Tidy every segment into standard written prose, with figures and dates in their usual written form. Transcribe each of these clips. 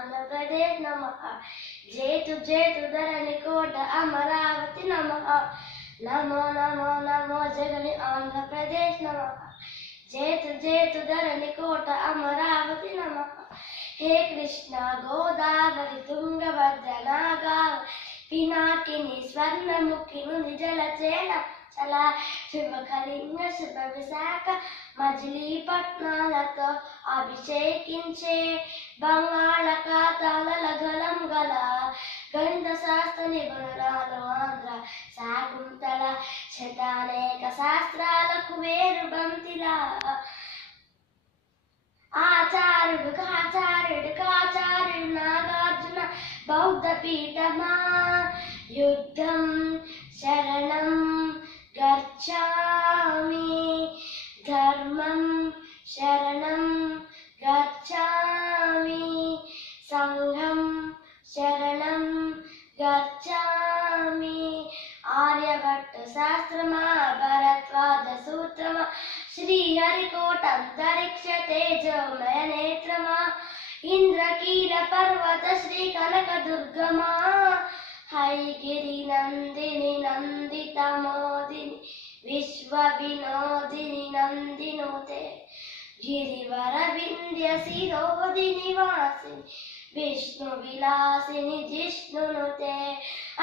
ఆంధ్రప్రదేశ్ నమః. జేతు జేతు ధరణి కోట అమరావతి నమః. నమో నమో నమో జగని ఆంధ్రప్రదేశ్ నమః. జేతు జేతు ధరణి కోట అమరావతి నమః. హే కృష్ణ గోదావరి తుంగభద్ర నాగావళి పినాకిని స్వర్ణముఖి జలచేన చలా శుభకలింగ శుభ విశాఖ మజిలీపట్నాలతో అభిషేకించే బంగాళాఖాతాల గలం గల గణిత శాస్త్ర నిపుణురాలు ఆంధ్ర శాకుంతల శతానేక శాస్త్రాలకు వేరు బంతిలా ఆచార్యుడు కాచార్యుడు నాగార్జున బౌద్ధ పీఠమా యుద్ధం శరణం గచ్ఛామి ధర్మం శరణం గచ్ఛామి సంఘం శరణం గచ్ఛామి ఆర్యభట్ట శాస్త్రమా భరద్వాజ సూత్రమా శ్రీహరికోట అంతరిక్ష తేజోమయ నేత్రమా ఇంద్రకీల పర్వత శ్రీ కనక దుర్గమా హైగిరి నందిని నందిత మోదిని విశ్వ వినోదిని నందినుతే గిరివర వింధ్య శిరోదిని వాసిని విష్ణు విలాసిని జిష్ణునుతే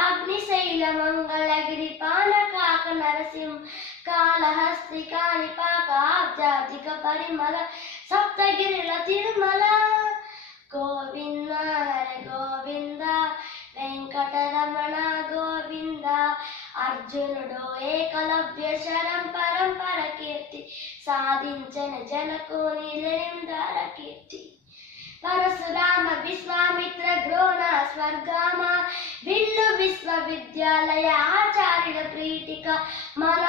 అగ్నిశైల మంగళగిరి పానకాక నరసింహ కాళహస్తి కాణిపాక ఆబ్జాధిక పరిమళ సప్తగిరిల తిరుమల గోవింద హరి గోవింద వెంకటరమణ గోవింద అర్జునుడు ఏకలవ్య శరం పరంపర కీర్తి సాధించిన జనకుని లెరిందర కీర్తి పరశురామ విశ్వామిత్ర ద్రోణ స్వర్గామ విల్లు విశ్వవిద్యాలయ ఆచార్యుల ప్రీతిక మన